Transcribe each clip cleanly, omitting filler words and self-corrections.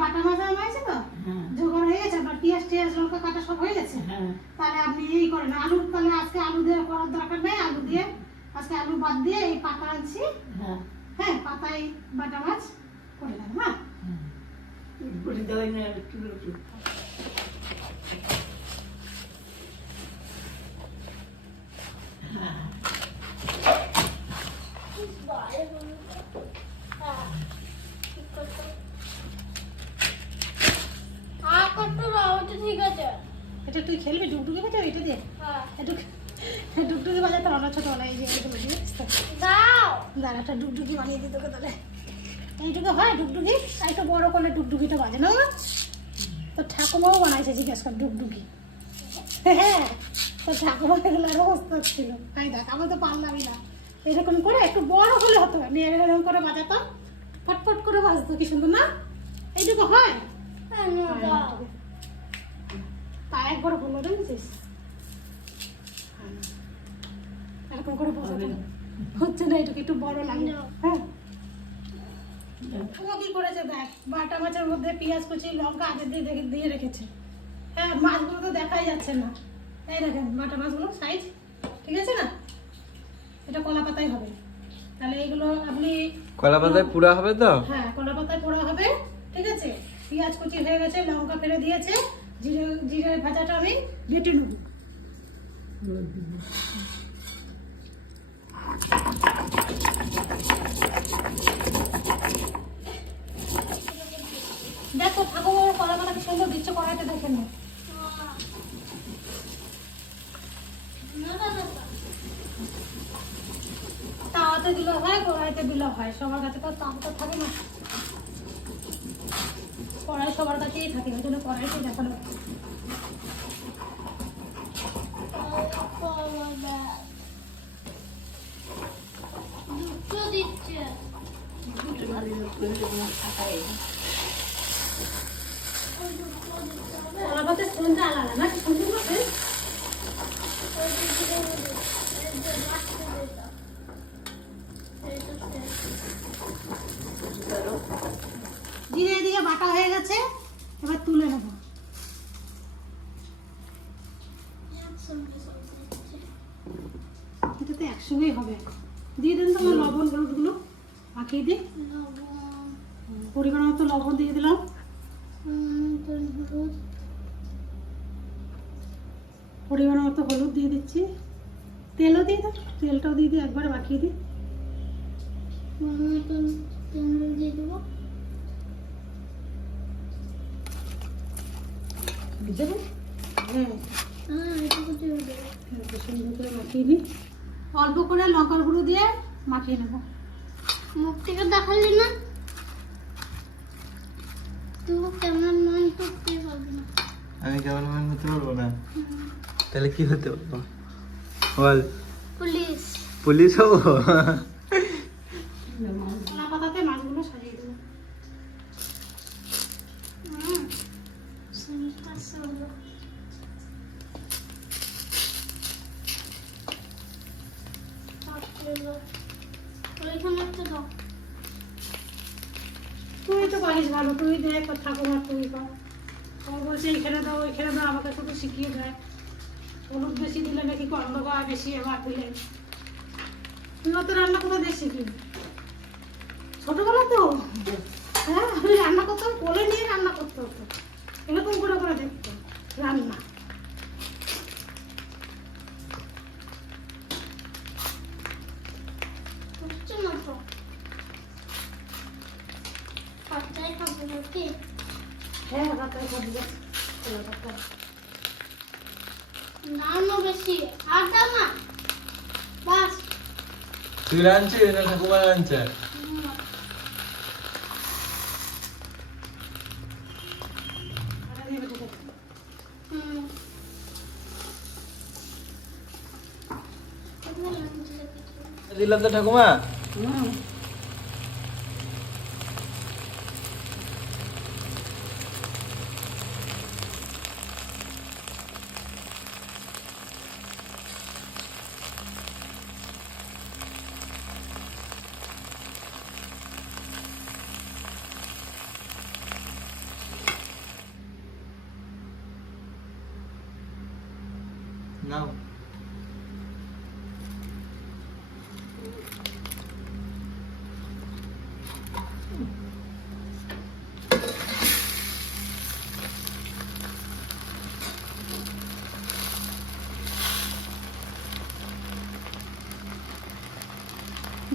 বাটা মাছ হয়েছে তো জোগাড় হয়ে গেছে, আপনার পেঁয়াজ টিয়াজ লঙ্কা কাটা সব হয়ে গেছে। তাহলে আপনি এই করেন আলু, তাহলে আজকে আলু দিয়ে করার দরকার নেই, আলু দিয়ে আজকে আলু বাদ দিয়ে এই পাতা আনছি, হ্যাঁ পাতায় বাটা মাছ করে দেন। হ্যাঁ করে দেওয়াই না একটু একটু। ঠিক আছে, এটা তুই খেলবি ডুগডুগি খেতে এটা দিয়ে? ডুগডুগি বাজাতে আমরা ছোটবেলায় এই যে এইগুলো দিয়ে দাও দাঁড়াটা ডুগডুগি বানিয়ে দিই তোকে। তাহলে এইটুকু হয় ডুগডুগি, আর একটু বড় করলে ডুগডুগিটা বাজে না? তো ঠাকুমাও বানাইছে, জিজ্ঞেস কর ডুগডুগি। হ্যাঁ তো ঠাকুমা এগুলো আরো ওস্তাদ ছিল। তাই দেখ আমরা তো পারলামই না, এরকম করে একটু বড় হলে হতো, নিয়ে এরকম করে বাজাতাম, ফটফট করে বাজতো, কি সুন্দর না? এইটুকু হয় তা একবার বললো দেখছিস, এরকম করে বাজাতাম, হচ্ছে না এটুকু একটু বড় লাগে। হ্যাঁ ও কি করেছে দেখ, বাটা মাছের মধ্যে পেঁয়াজ কুচি লঙ্কা আগে দিয়ে দিয়ে রেখেছে। হ্যাঁ মাছগুলো তো দেখাই যাচ্ছে না, এই দেখেন বাটা মাছগুলো সাইজ ঠিক আছে না? এটা কলা পাতায় হবে, তাহলে এইগুলো আপনি কলা পাতায় পুরা হবে তো? হ্যাঁ কলা পাতায় পোড়া হবে, ঠিক আছে। পেঁয়াজ কুচি হয়ে গেছে, লঙ্কা ফেলে দিয়েছে, জিরে জিরে ভাজাটা আমি বেটে নেব। দেখো ঠাকুর কলা পাতা কি সুন্দর দিচ্ছে কড়াইতে, দেখেন না? তাওয়াতে দিলে হয়, কড়াইতে দিলে হয়, সবার কাছে তো তাওয়াটা থাকে না, কড়াই সবার কাছেই থাকে, ওই জন্য কড়াইতে দেখানো। দুটো দিচ্ছে কলা পাতার স্মেলটা আলাদা না? সুন্দর লাগে। জিরে এদিকে বাটা হয়ে গেছে, এবার তুলে নেব। এটা তো একসঙ্গেই হবে, দিয়ে দেন তোমার লবণ হলুদগুলো মাখিয়ে দিই, পরিমাণ মতো লবণ দিয়ে দিলাম, পরিমাণ মতো হলুদ দিয়ে দিচ্ছি, তেলও দিয়ে দাও, তেলটাও দিয়ে দিই, একবারে মাখিয়ে দিই। দিয়ে দেবো বুঝলে? হ্যাঁ এটুকু দিয়ে দেবো। সুন্দর করে মাখিয়ে নিই, অল্প করে লঙ্কার গুঁড়ো দিয়ে মাখিয়ে নেব। মুখ থেকে দেখালি না, তুই কেমন মান করতে পারবি না। আমি কেমন মনে হতে পারবো না? তাহলে কি হতে পারবো বল? পুলিশ। পুলিশ হবো? কলা পাতাতে মাছগুলো সাজিয়ে দেবো। তুই তো পারিস ভালো, তুই দেখ ঠাকুমা, তুই কর। ও বলছে এইখানে দাও ওইখানে দাও, আমাকে শুধু শিখিয়ে দেয়। হলুদ বেশি দিলে নাকি গন্ধ বেশি, আবার দিলে তুইও তো রান্না করে দিয়ে শিখবি ছোটবেলা তো। হ্যাঁ আমি রান্না করতাম, কোলে নিয়ে রান্না করতে হতো, এরকম করে করে দেখতো রান্না। হ্যাঁ পাতায় খাবি, কলা পাতা না বেশি আর দাও না, বাস। তুই রাঁধছিস না ঠাকুমা রাঁধছে? দিলাম তো ঠাকুমা।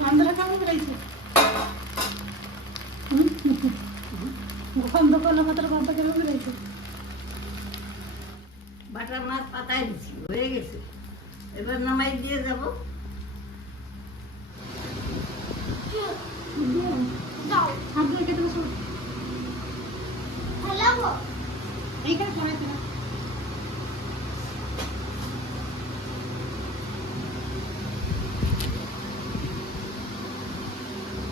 গন্ধটা কেমন বেড়েছে? গন্ধ করলে মাত্র গন্ধ কেমন বেড়েছে? বাটা মাছ পাতায় দিচ্ছি, হয়ে গেছে। এবার নামাই দিয়ে যাবো। দাও হাত ধুয়ে খেতে বসো। ফেলাবো এইখানে পড়ে ফেলা।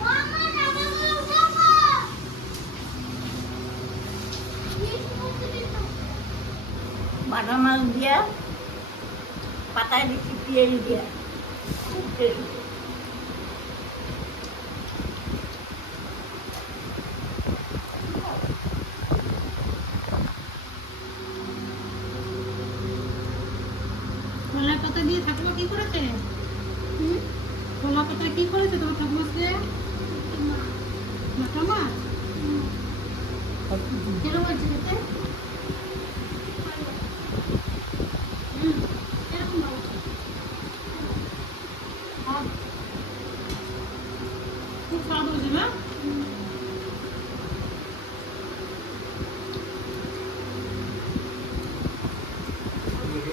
মামা টাকাগুলো উঠাবো বাটা মাছ দিয়া পাতায় দিচ্ছি পেঁয়াজ দিয়া, খুব টেস্ট। খোলা পাতা দিয়ে ঠাকুমা কি করেছে? খোলা পাতা কি করেছে তোমার ঠাকুমাকে? মাথা মাছ কিরকম হয়েছে খেতে? এরকম ভালো খুব স্বাদ হয়েছে না?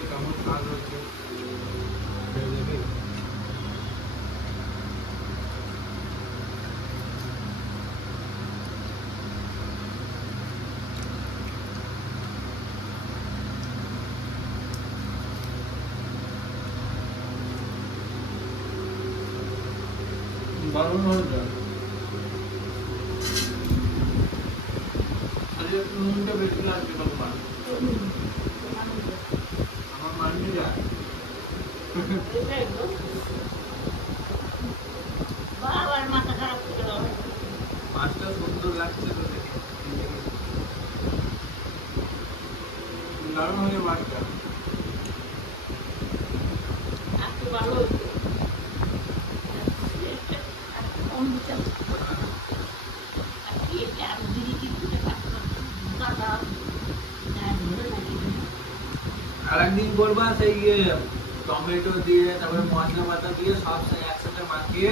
কেমন কাজ হচ্ছে খেয়ে দেখি। দারুণ হয়েছে। আজকে একটু নুনটা বেশি লাগছে তোমার। আমার মানবি যা। বাবার মাথা খারাপ করে হবে। মাছটা সুন্দর লাগছে তো দেখে। দারুণ হয়েছে মাছটা। একটু ভালো হয়েছে। একটু কম দিতে হবে। আর কি এটা আরো দিদি কি করে কাটলাম। দাদা, হ্যাঁ, ধরে লাগিয়ে দিই। আর একদিন করবা সেই টমেটো দিয়ে তারপরে মশলা পাতা দিয়ে সব একসাথে মাখিয়ে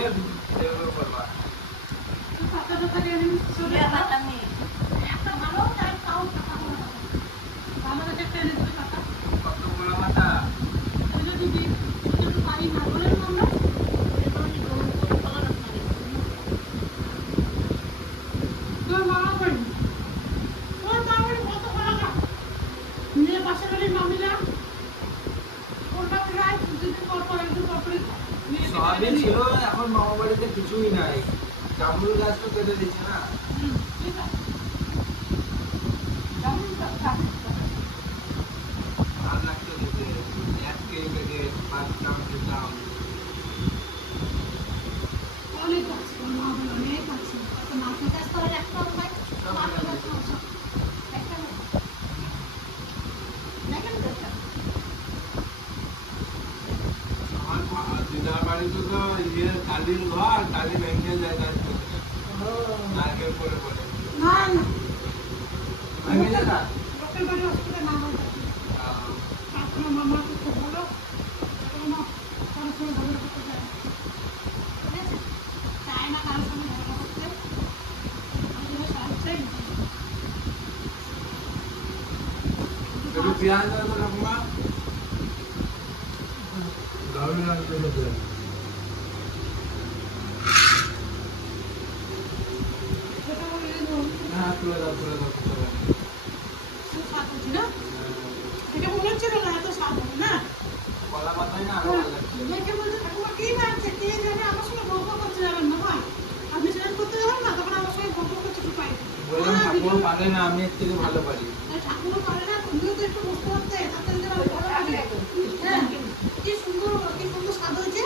সেভাবে করবা। পাতা টাতা দিয়ে চলে এটা পাতা নেই। একটা ভালো তার তাও পাতা ভালো না। আমাদের একটা এনে দেবে পাতা। কত বড় পাতা। ওই যে দিদি একটু পারি না বলে আমরা এগুলো গরম করে ফেলার আপনাকে। তোর মামা বাড়ি তোর মামা বাড়ি কত ভালো না নিয়ে পাশের বাড়ির মামিরা ওটা প্রায় দুদিন পর পর একদিন পর পরই খায়। নিয়ে সবই ছিল, এখন মামা বাড়িতে কিছুই নাই। জামরুল গাছ তো কেটে দিচ্ছে না। ঠিক আছে কেমন থাক আর লাগতো দিতে 1 কেজি থেকে 5 গ্রাম খেতাম। অনেক আছে মা বলে অনেক আছে তো মাছের কাছ তো আর একটা হয় মাছের কাছ একটা দেখেন তো একটা আমার দিদার বাড়িতে তো টালির ঘর, টালি ভেঙে যায় গাছ থেকে। নারকেল পড়ে পড়ে না না ভেঙে যায় না। লোকের বাড়ি হসপিটাল না হয় আপনার মামা খুব ভালো কোনো কারোর সঙ্গে ঝগড়া করতে চায় না। ঠিক আছে চায় না কারোর সঙ্গে ঝগড়া করতে আমি যেন সাহায্য চাই একটু পেঁয়াজ দেবো ঠাকুমা। দারুণ লাগছে খেতে। সেটা বলে ধরুন হ্যাঁ, তুলে দাও তুলে দাও তুলে দাও। খুব স্বাদ হচ্ছে না এটা মনে হচ্ছিল না এত স্বাদ হবে না কলা পাতাই না আরো ভালো লাগছে। দেখে বলছে ঠাকুমা কি বাড়ছে কে জানে আমার সঙ্গে গল্প করতে যাবেন না ভাই আপনি স্নান করতে যাবেন না তখন আমার সঙ্গে গল্প করতে একটু পাই বললাম ঠাকুমা পারে না, আমি এর থেকে ভালো পারি। ঠাকুমা পারে না তুমিও তো একটু বুঝতে পারতে তাতে যেন ভালো লাগে হ্যাঁ কি সুন্দর স্বাদ হয়েছে